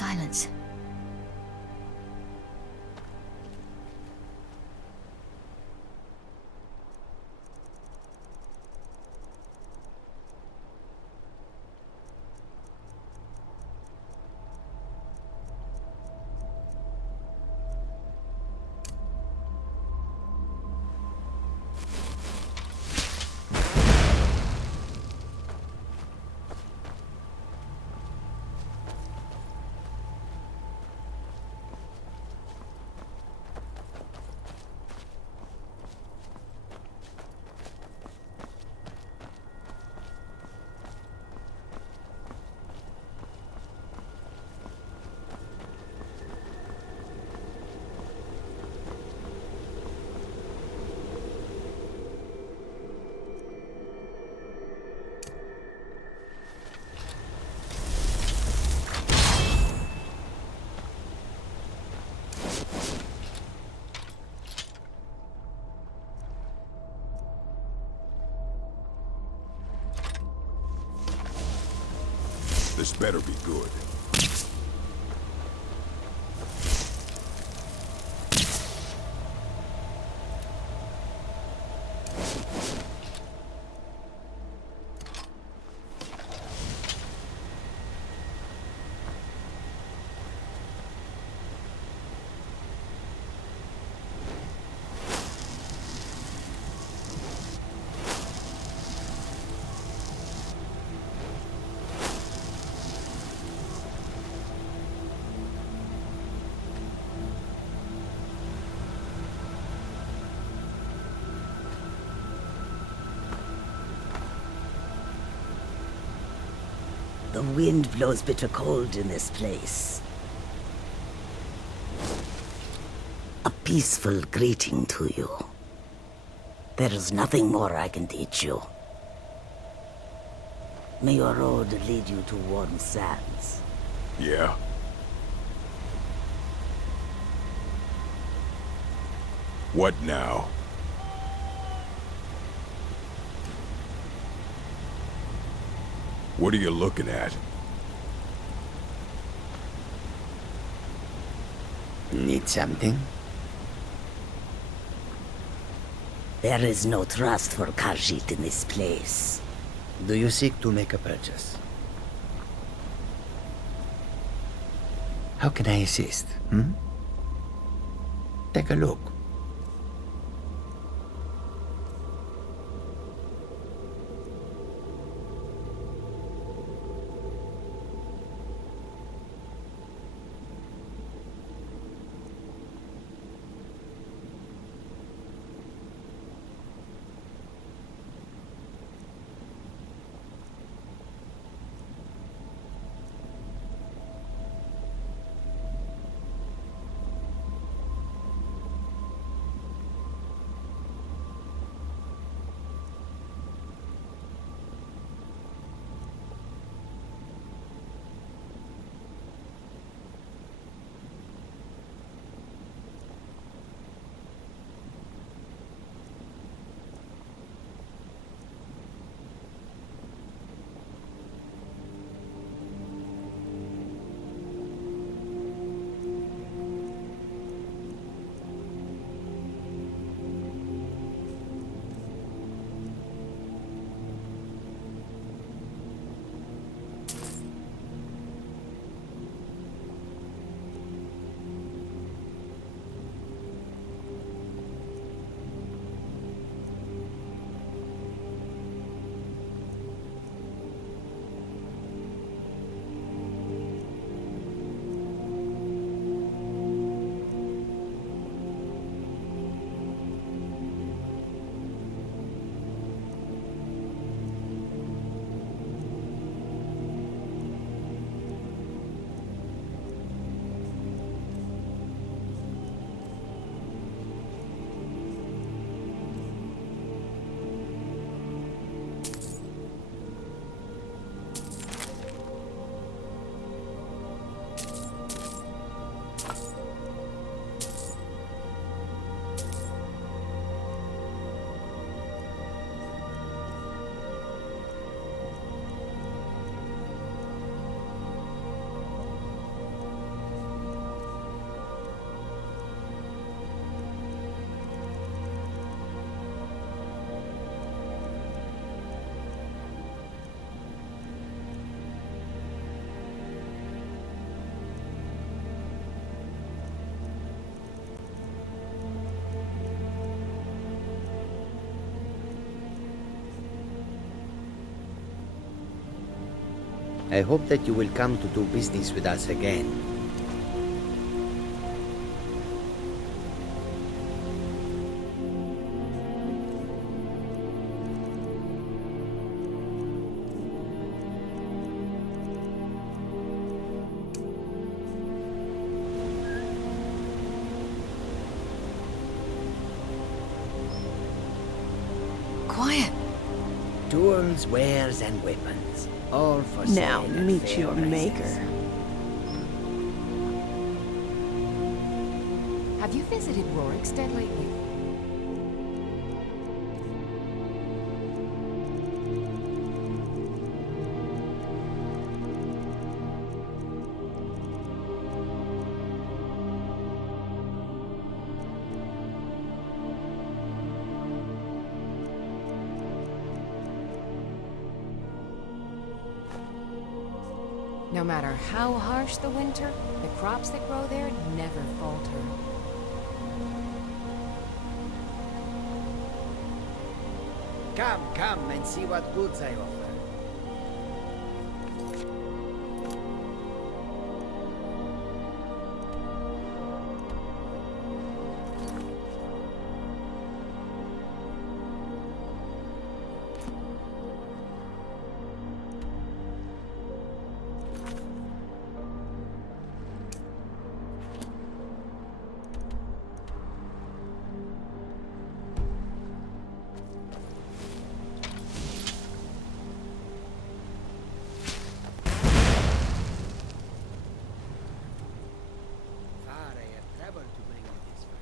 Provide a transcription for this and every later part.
silence. This better be good. The wind blows bitter cold in this place. A peaceful greeting to you. There is nothing more I can teach you. May your road lead you to warm sands. Yeah? What now? What are you looking at? Need something? There is no trust for Khajiit in this place. Do you seek to make a purchase? How can I assist? Take a look. I hope that you will come to do business with us again. Quiet. Tools, wares, and weapons. All for Now sale at meet fair your prices. maker. Have you visited Rorikstead lately? No matter how harsh the winter, the crops that grow there never falter. Come and see what goods I offer. Far I have traveled to bring you this fight.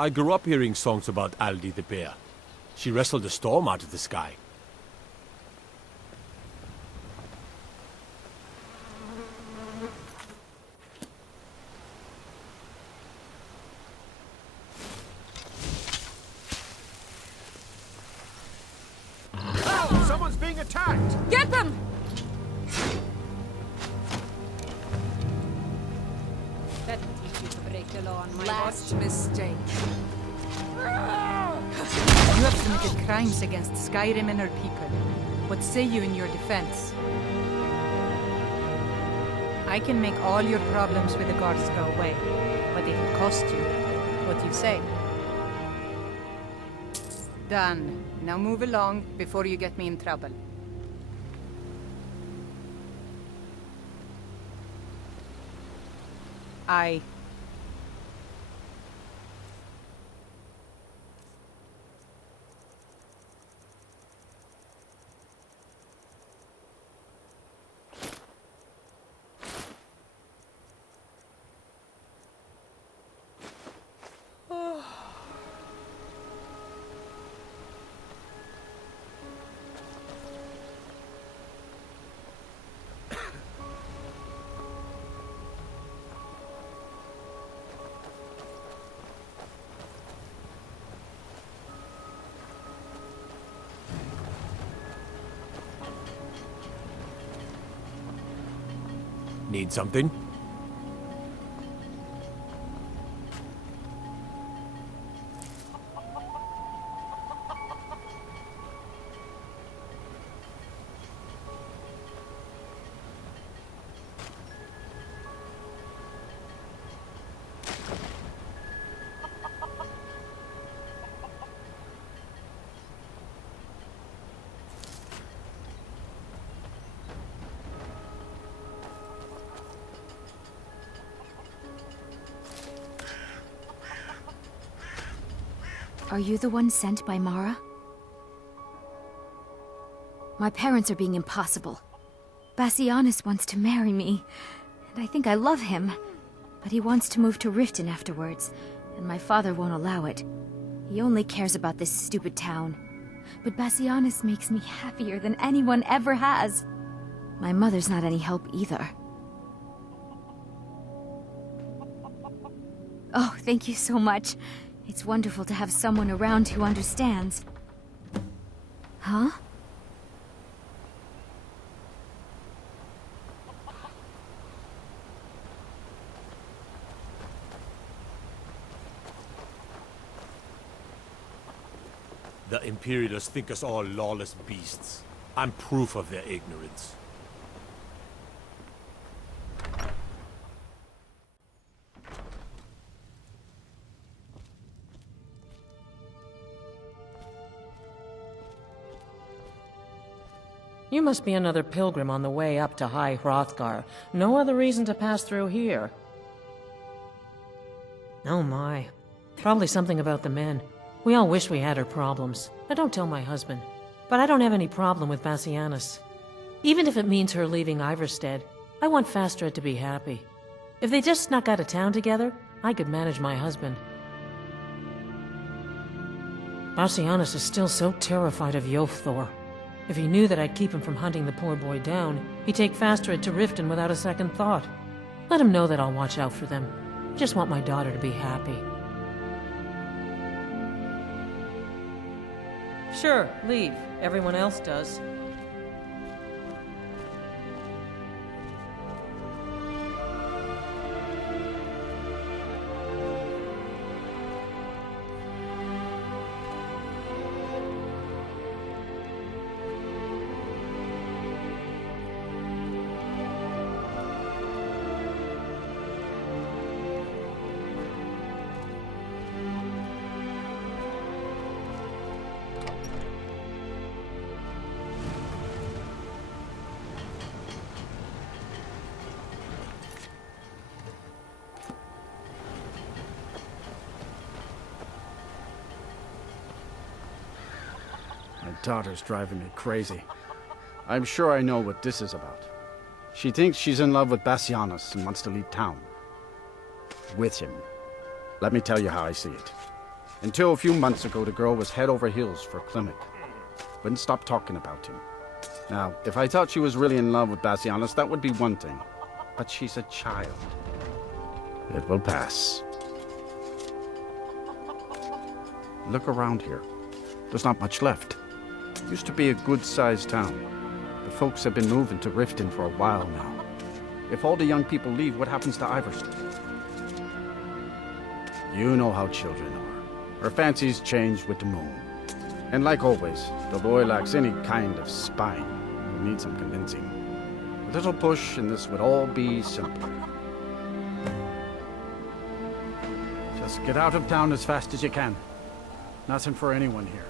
I grew up hearing songs about Aldi the bear. She wrestled a storm out of the sky. Oh, someone's being attacked! Get them! That will teach you to break the law on my Last watch. mistake. You have committed crimes against Skyrim and her people. What say you in your defense? I can make all your problems with the guards go away, but it will cost you. What do you say? Done. Now move along before you get me in trouble. I... Need something? Are you the one sent by Mara? My parents are being impossible. Bassianus wants to marry me, and I think I love him. But he wants to move to Riften afterwards, and my father won't allow it. He only cares about this stupid town. But Bassianus makes me happier than anyone ever has. My mother's not any help either. Oh, thank you so much. It's wonderful to have someone around who understands. Huh? The Imperialists think us all lawless beasts. I'm proof of their ignorance. You must be another pilgrim on the way up to High Hrothgar. No other reason to pass through here. Oh my. Probably something about the men. We all wish we had her problems. I don't tell my husband. But I don't have any problem with Bassianus. Even if it means her leaving Iverstead, I want Fastred to be happy. If they just snuck out of town together, I could manage my husband. Bassianus is still so terrified of Yofthor. If he knew that I'd keep him from hunting the poor boy down, he'd take Fastred to Riften without a second thought. Let him know that I'll watch out for them. I just want my daughter to be happy. Sure, leave. Everyone else does. My daughter's driving me crazy. I'm sure I know what this is about. She thinks she's in love with Bassianus and wants to leave town. With him. Let me tell you how I see it. Until a few months ago, the girl was head over heels for Klimek. Wouldn't stop talking about him. Now, if I thought she was really in love with Bassianus, that would be one thing. But she's a child. It will pass. Look around here. There's not much left. Used to be a good-sized town. The folks have been moving to Riften for a while now. If all the young people leave, what happens to Iverstead? You know how children are. Her fancies change with the moon. And like always, the boy lacks any kind of spine. He needs some convincing. A little push and this would all be simple. Just get out of town as fast as you can. Nothing for anyone here.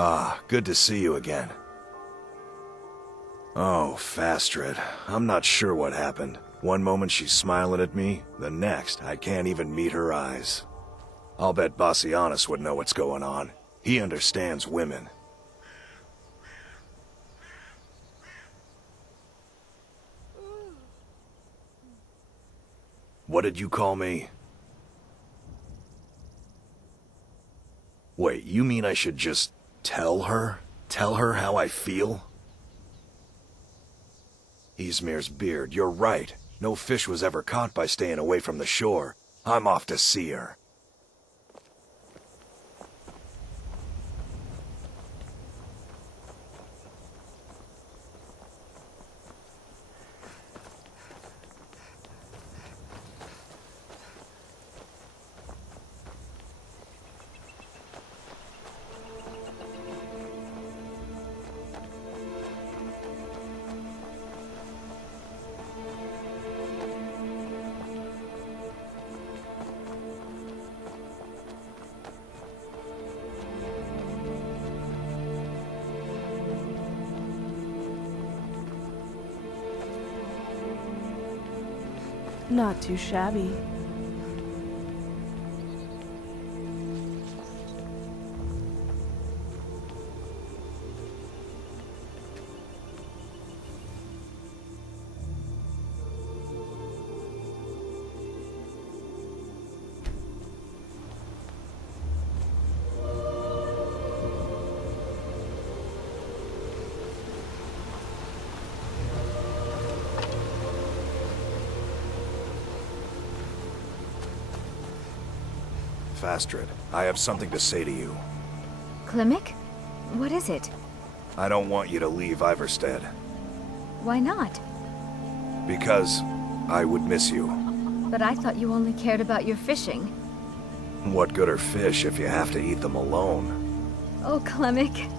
Ah, good to see you again. Oh, Fastred, I'm not sure what happened. One moment she's smiling at me, the next I can't even meet her eyes. I'll bet Bassianus would know what's going on. He understands women. What did you call me? Wait, you mean I should just tell her? Tell her how I feel? Ysmir's beard, you're right. No fish was ever caught by staying away from the shore. I'm off to see her. Not too shabby. Fastred, I have something to say to you. Klimek? What is it? I don't want you to leave Iverstead. Why not? Because I would miss you. But I thought you only cared about your fishing. What good are fish if you have to eat them alone? Oh, Klimek.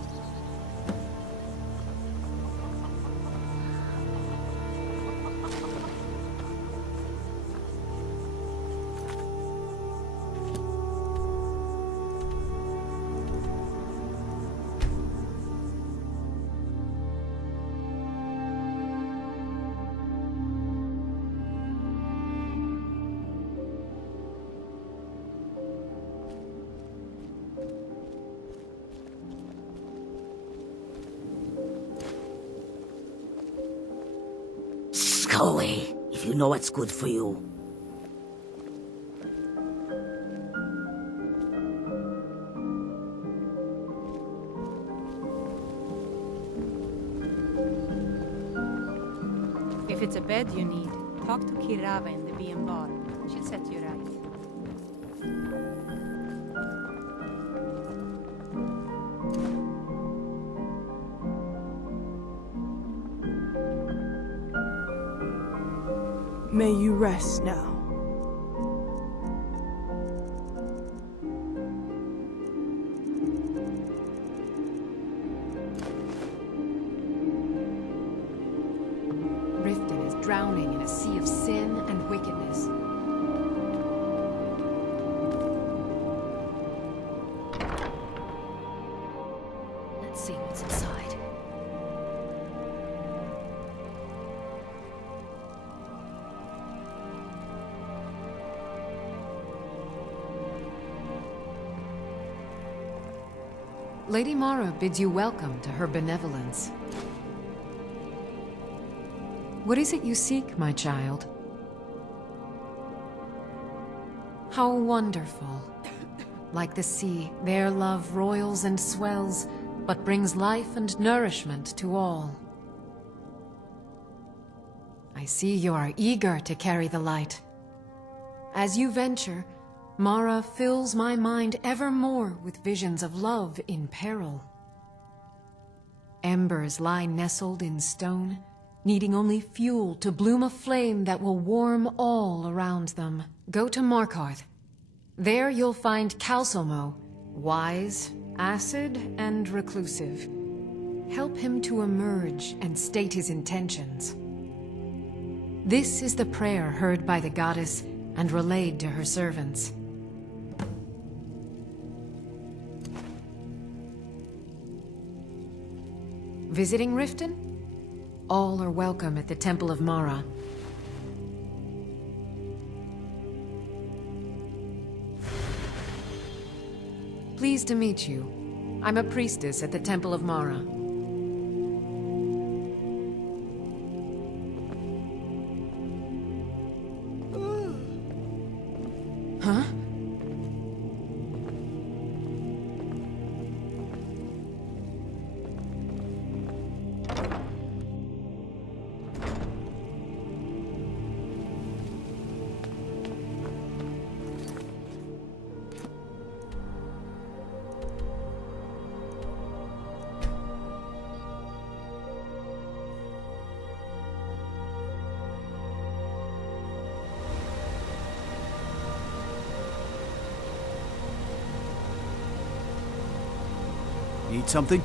Go away, if you know what's good for you. If it's a bed you need, talk to Kirava in the B&Bar. She'll set you right. May you rest now. Riften is drowning in a sea of sin and wickedness. Let's see what's inside. Lady Mara bids you welcome to her benevolence. What is it you seek, my child? How wonderful. Like the sea, their love roils and swells, but brings life and nourishment to all. I see you are eager to carry the light. As you venture, Mara fills my mind ever more with visions of love in peril. Embers lie nestled in stone, needing only fuel to bloom a flame that will warm all around them. Go to Markarth. There you'll find Calcelmo, wise, acid, and reclusive. Help him to emerge and state his intentions. This is the prayer heard by the goddess and relayed to her servants. Visiting Riften? All are welcome at the Temple of Mara. Pleased to meet you. I'm a priestess at the Temple of Mara. Huh? Need something?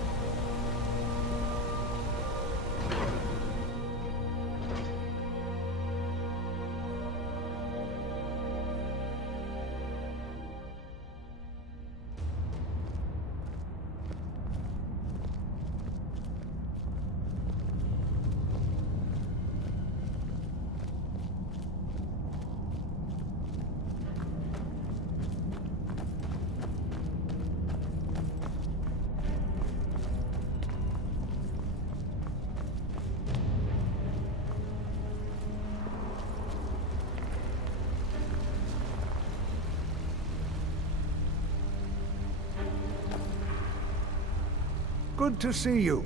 Good to see you.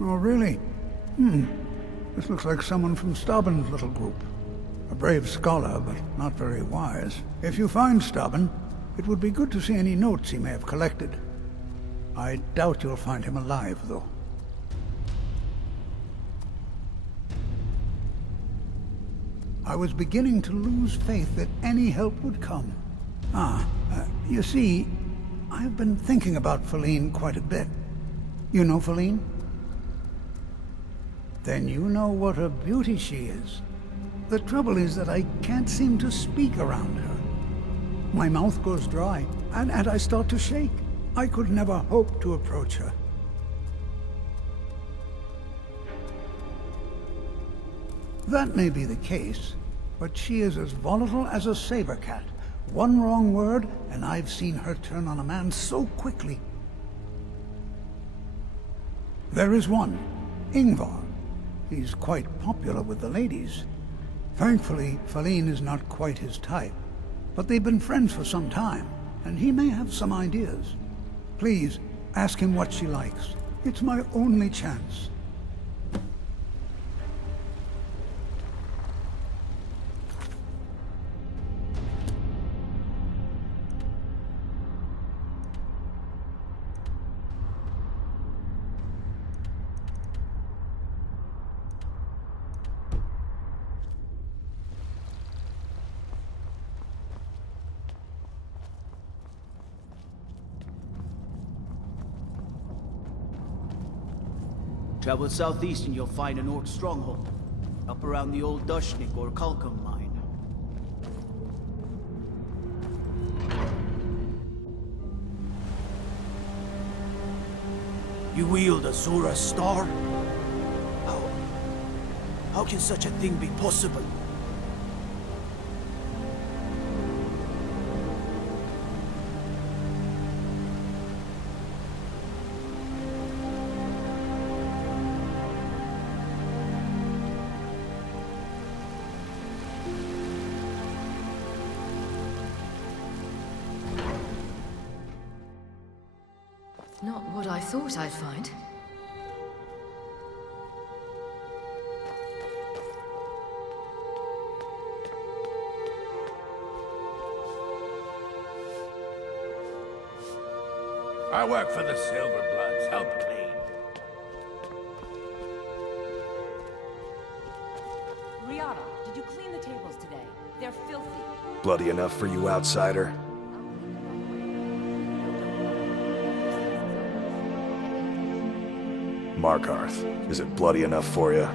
Oh, really? This looks like someone from Stauben's little group. A brave scholar, but not very wise. If you find Stauben, it would be good to see any notes he may have collected. I doubt you'll find him alive, though. I was beginning to lose faith that any help would come. You see, I've been thinking about Feline quite a bit. You know Feline? Then you know what a beauty she is. The trouble is that I can't seem to speak around her. My mouth goes dry, and I start to shake. I could never hope to approach her. That may be the case, but she is as volatile as a saber cat. One wrong word, and I've seen her turn on a man so quickly. There is one, Ingvar. He's quite popular with the ladies. Thankfully, Feline is not quite his type, but they've been friends for some time, and he may have some ideas. Please, ask him what she likes. It's my only chance. Travel southeast and you'll find an orc stronghold, up around the old Dushnik or Kalkum mine. You wield Azura's star? How can such a thing be possible? Not what I thought I'd find. I work for the Silverbloods, help clean. Rihanna, did you clean the tables today? They're filthy. Bloody enough for you, outsider? Markarth, is it bloody enough for you?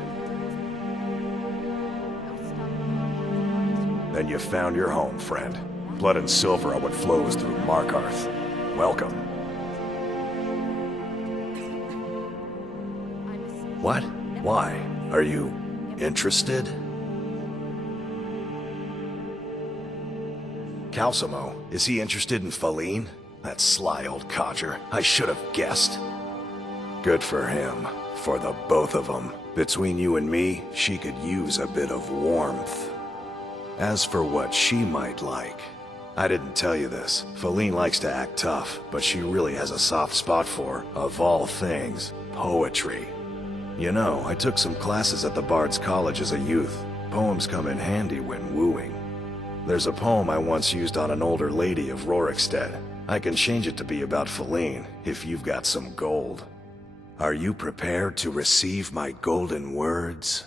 Then you found your home, friend. Blood and silver are what flows through Markarth. Welcome. What? Why? Are you interested? Calcimo, is he interested in Faline? That sly old codger. I should have guessed. Good for him. For the both of them. Between you and me, she could use a bit of warmth. As for what she might like, I didn't tell you this. Faline likes to act tough, but she really has a soft spot for, of all things, poetry. You know, I took some classes at the Bard's College as a youth. Poems come in handy when wooing. There's a poem I once used on an older lady of Rorikstead. I can change it to be about Faline, if you've got some gold. Are you prepared to receive my golden words?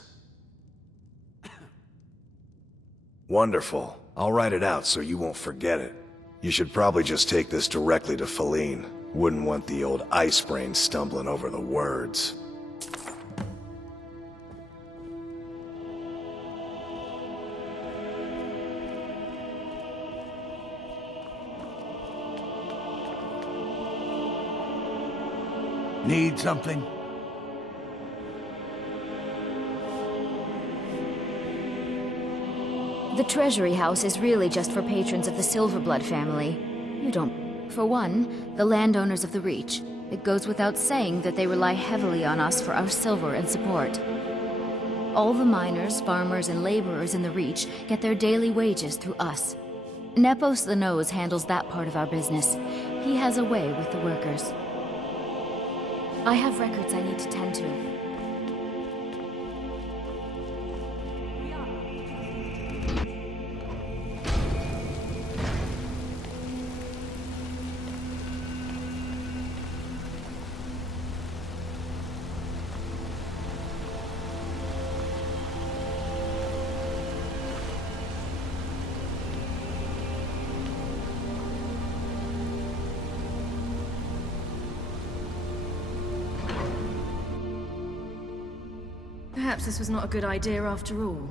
Wonderful. I'll write it out so you won't forget it. You should probably just take this directly to Faline. Wouldn't want the old ice brain stumbling over the words. Need something? The Treasury House is really just for patrons of the Silverblood family. You don't. For one, the landowners of the Reach. It goes without saying that they rely heavily on us for our silver and support. All the miners, farmers, and laborers in the Reach get their daily wages through us. Nepos the Nose handles that part of our business. He has a way with the workers. I have records I need to tend to. Perhaps this was not a good idea after all.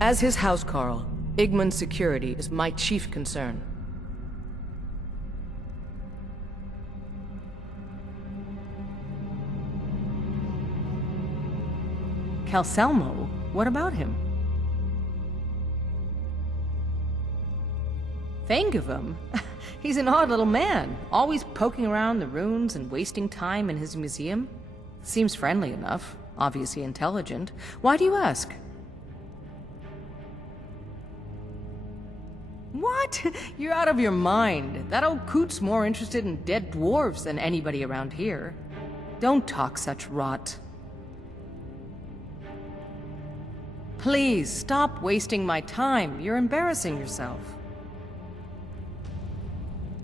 As his housecarl, Igman's security is my chief concern. Calcimo? What about him? Think of him. He's an odd little man, always poking around the ruins and wasting time in his museum. Seems friendly enough, obviously intelligent. Why do you ask? What? You're out of your mind. That old coot's more interested in dead dwarves than anybody around here. Don't talk such rot. Please, stop wasting my time. You're embarrassing yourself.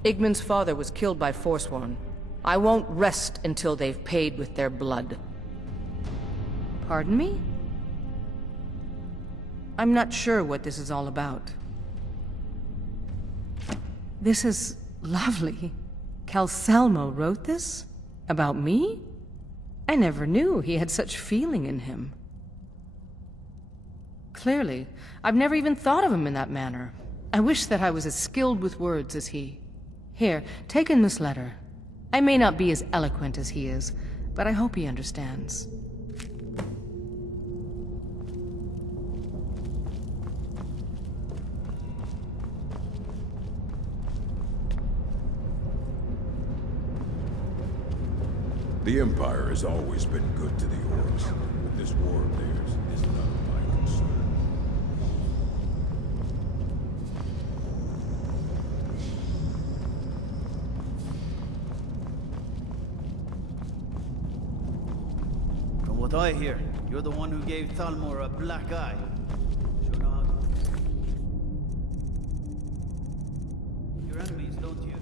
Igman's father was killed by Forsworn. I won't rest until they've paid with their blood. Pardon me? I'm not sure what this is all about. This is lovely. Calcimo wrote this? About me? I never knew he had such feeling in him. Clearly, I've never even thought of him in that manner. I wish that I was as skilled with words as he. Here, take in this letter. I may not be as eloquent as he is, but I hope he understands. The Empire has always been good to the orcs, but this war of theirs is none of my concern. From what I hear, you're the one who gave Thalmor a black eye. Sure know how to... Your enemies, don't you?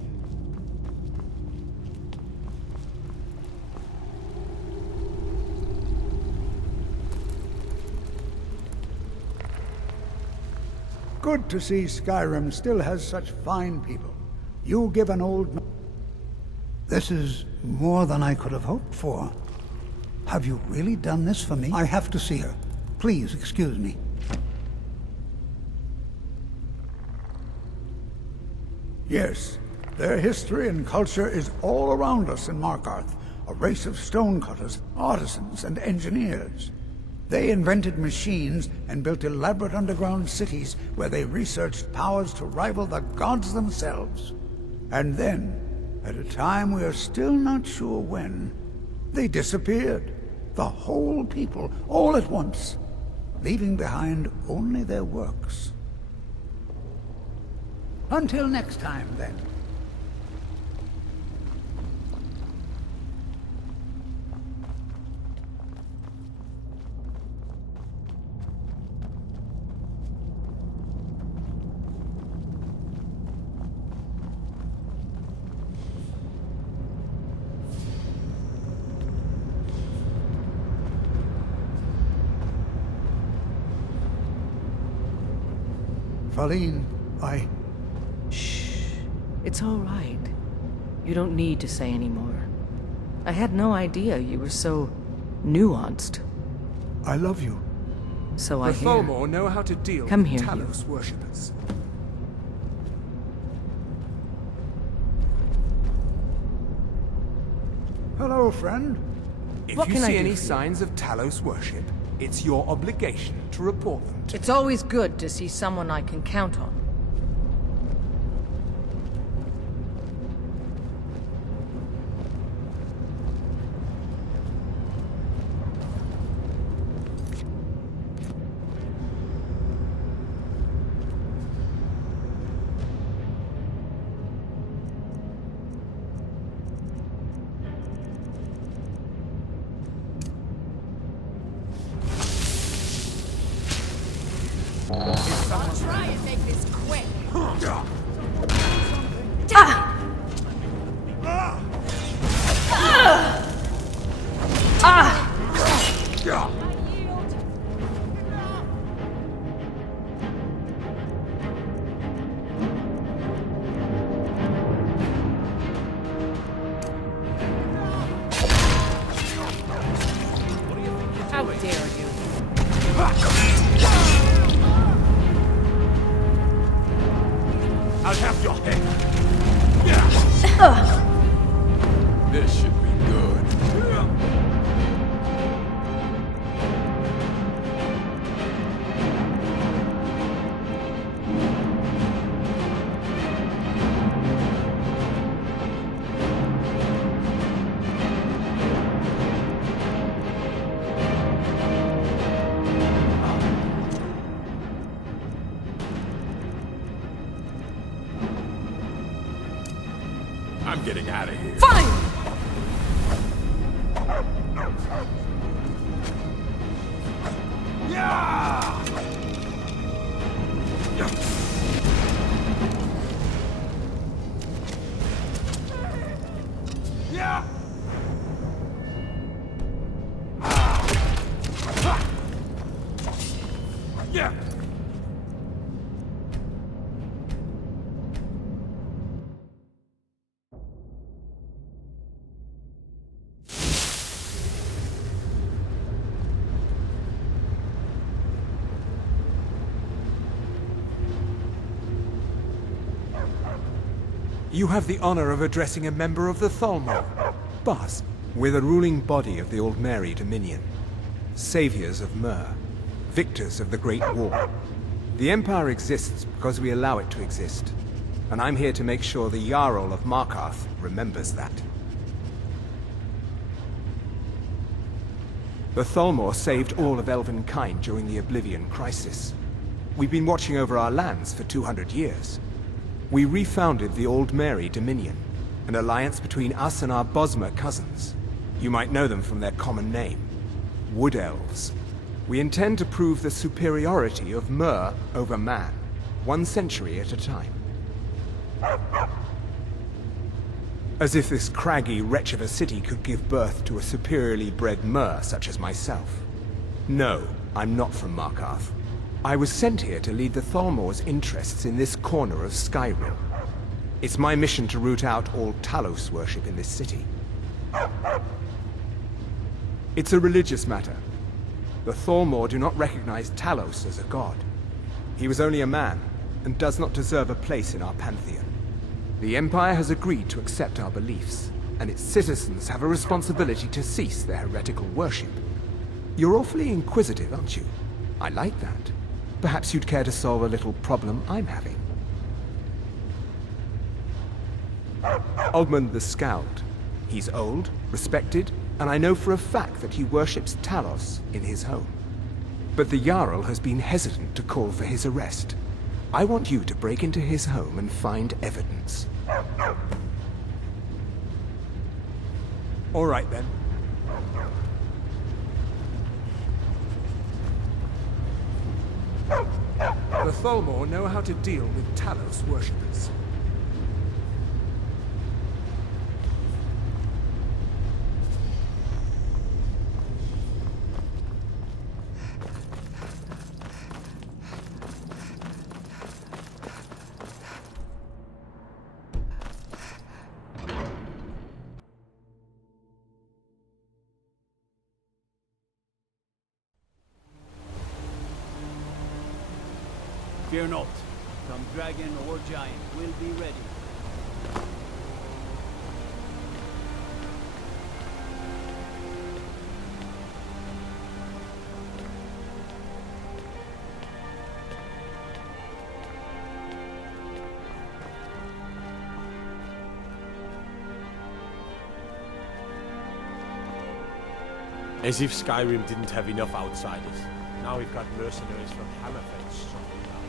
Good to see Skyrim still has such fine people. You give an old man... This is more than I could have hoped for. Have you really done this for me? I have to see her. Please excuse me. Yes, their history and culture is all around us in Markarth. A race of stonecutters, artisans, and engineers. They invented machines and built elaborate underground cities where they researched powers to rival the gods themselves. And then, at a time we are still not sure when, they disappeared. The whole people, all at once, leaving behind only their works. Until next time, then. Faline, Shh. It's all right. You don't need to say any more. I had no idea you were so nuanced. I love you. So I the hear. Thalmor know how to deal Come with here, Talos worshippers. Hello, friend. If What you can I see do any for you? signs of Talos worship, it's your obligation to report them to It's always good to see someone I can count on. I'll try and make this quick. How dare you? I'll have your head. This should be good. I'm getting out of here. Fine! You have the honor of addressing a member of the Thalmor. But we're the ruling body of the Old Mary Dominion. Saviors of Myr. Victors of the Great War. The Empire exists because we allow it to exist. And I'm here to make sure the Jarl of Markarth remembers that. The Thalmor saved all of elvenkind during the Oblivion Crisis. We've been watching over our lands for 200 years. We refounded the Old Mary Dominion, an alliance between us and our Bosmer cousins. You might know them from their common name, Wood Elves. We intend to prove the superiority of Mer over man, 1 century at a time. As if this craggy wretch of a city could give birth to a superiorly bred Mer such as myself. No, I'm not from Markarth. I was sent here to lead the Thalmor's interests in this corner of Skyrim. It's my mission to root out all Talos worship in this city. It's a religious matter. The Thalmor do not recognize Talos as a god. He was only a man, and does not deserve a place in our pantheon. The Empire has agreed to accept our beliefs, and its citizens have a responsibility to cease their heretical worship. You're awfully inquisitive, aren't you? I like that. Perhaps you'd care to solve a little problem I'm having. Ogmund the Scowled. He's old, respected, and I know for a fact that he worships Talos in his home. But the Jarl has been hesitant to call for his arrest. I want you to break into his home and find evidence. All right, then. The Thalmor know how to deal with Talos worshippers. Fear not. Come dragon or giant, we'll be ready. As if Skyrim didn't have enough outsiders. Now we've got mercenaries from Hammerfell strolling around.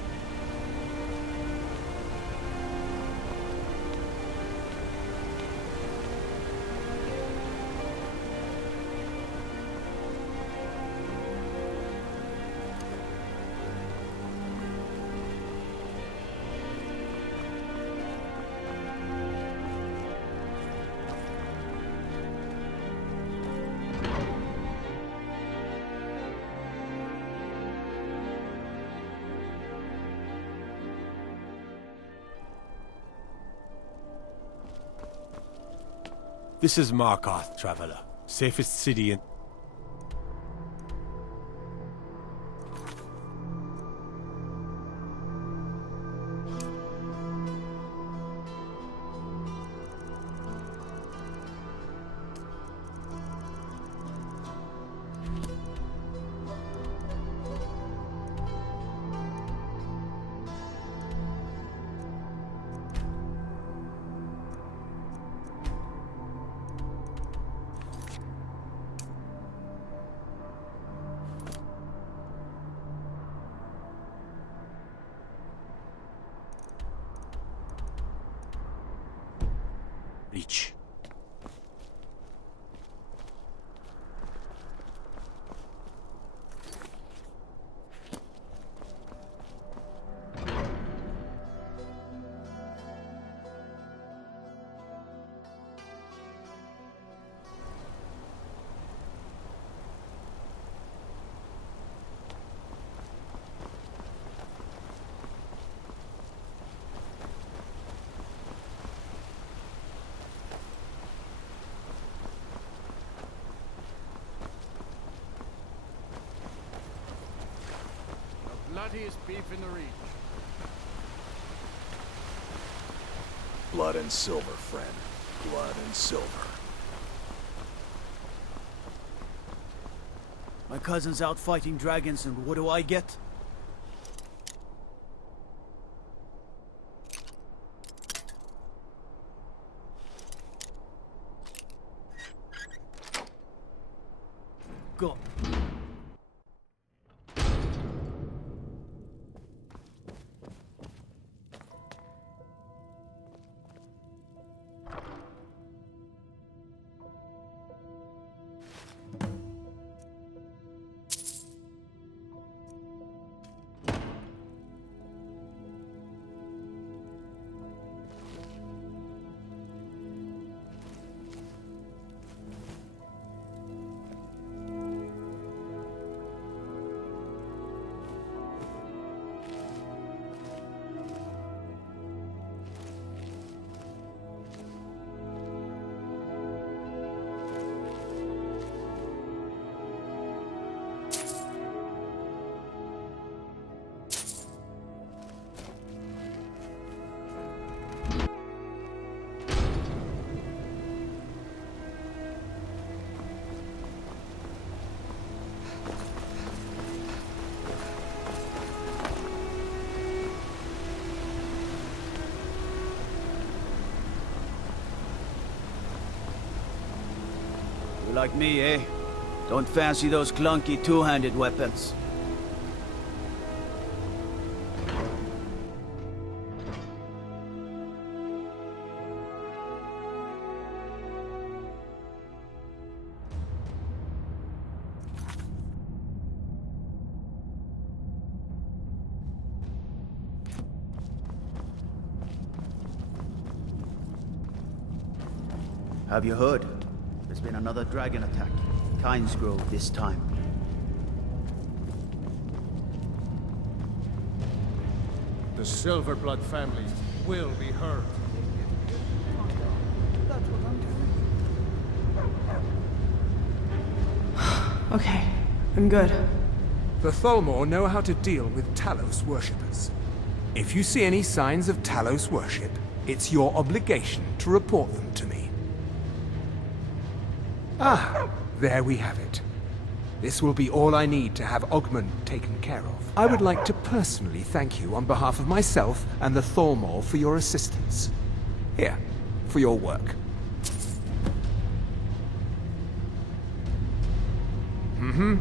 This is Markarth, traveler. Safest city in... Reach. Bloodiest beef in the region. Blood and silver, friend. Blood and silver. My cousin's out fighting dragons, and what do I get? Go. You like me, eh? Don't fancy those clunky two-handed weapons. Have you heard? There's been another dragon attack. Kynes Grove this time. The Silverblood family will be hurt. Okay, I'm good. The Thalmor know how to deal with Talos worshippers. If you see any signs of Talos worship, it's your obligation to report them to me. Ah, there we have it. This will be all I need to have Ogmund taken care of. I would like to personally thank you on behalf of myself and the Thalmor for your assistance. Here, for your work. Mm-hmm.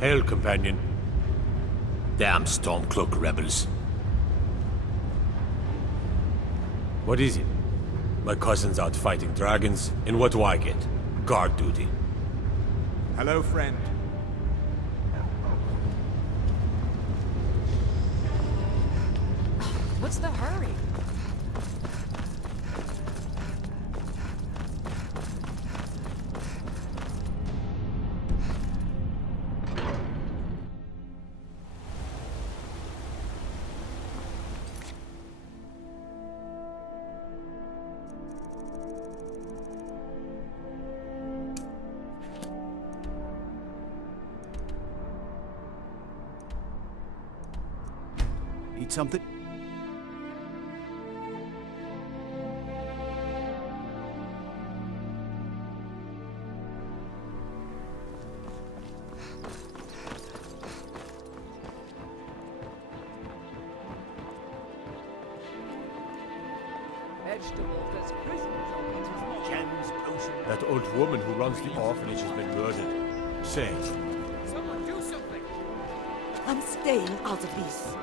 Hail, companion. Damn Stormcloak rebels. What is it? My cousin's out fighting dragons, and what do I get? Guard duty. Hello, friend. What's the hurry? Eat something? That old woman who runs the orphanage has been murdered. Say. Someone do something! I'm staying out of this.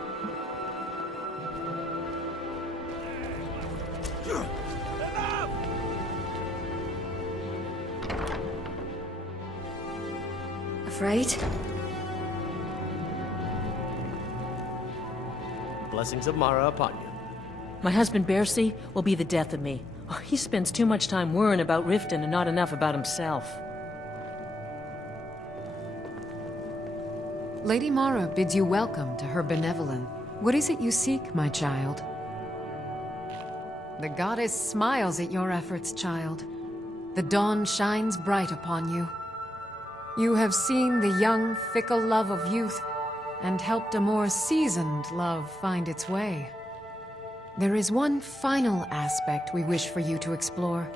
Afraid? Blessings of Mara upon you. My husband Bercy will be the death of me. Oh, he spends too much time worrying about Riften and not enough about himself. Lady Mara bids you welcome to her benevolence. What is it you seek, my child? The goddess smiles at your efforts, child. The dawn shines bright upon you. You have seen the young, fickle love of youth, and helped a more seasoned love find its way. There is one final aspect we wish for you to explore.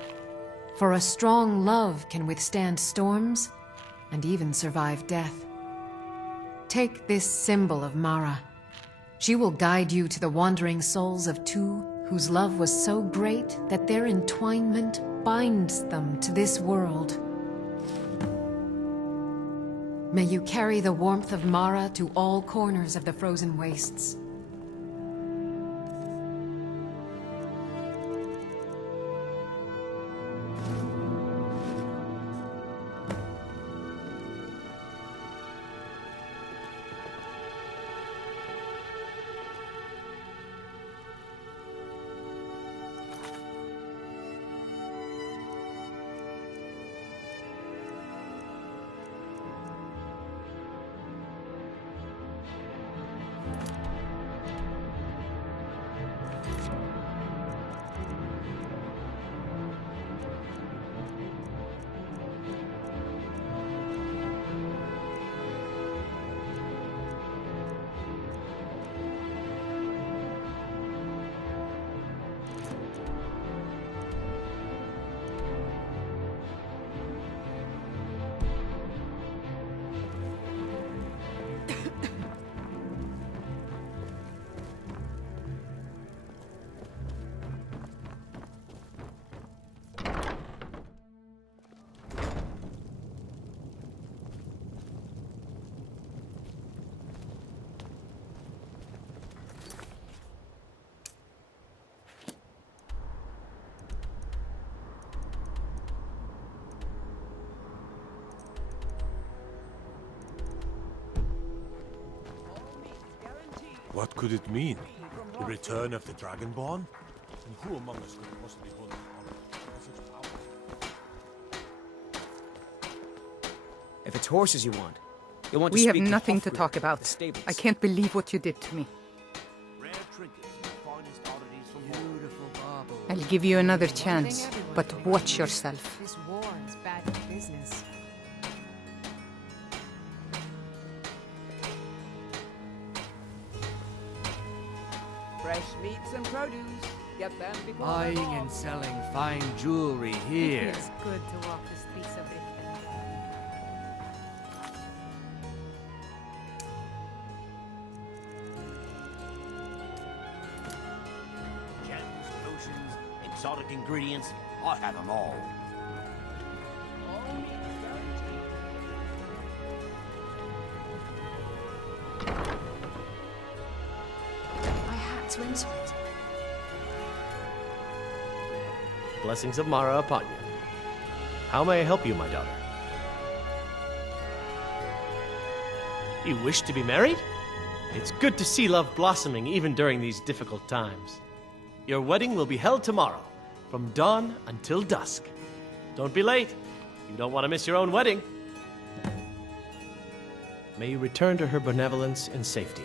For a strong love can withstand storms, and even survive death. Take this symbol of Mara. She will guide you to the wandering souls of two whose love was so great that their entwinement binds them to this world. May you carry the warmth of Mara to all corners of the frozen wastes. What could it mean? The return of the Dragonborn? And who among us could possibly hold the honor of such power? If it's horses you want, you'll want to We have speak to nothing to Hofgrim talk at about. the stables. I can't believe what you did to me. Rare trinkets and the finest oddities from beautiful baubles. I'll give you another chance, but watch yourself. This war is bad business. Fresh meats and produce. Get them before Buying they're and gone. selling fine jewelry here. It feels good to walk the streets of Riften. Gems, potions, exotic ingredients. I have them all. All meats guaranteed. I had to enter it. Blessings of Mara upon you. How may I help you, my daughter? You wish to be married? It's good to see love blossoming even during these difficult times. Your wedding will be held tomorrow, from dawn until dusk. Don't be late. You don't want to miss your own wedding. May you return to her benevolence in safety.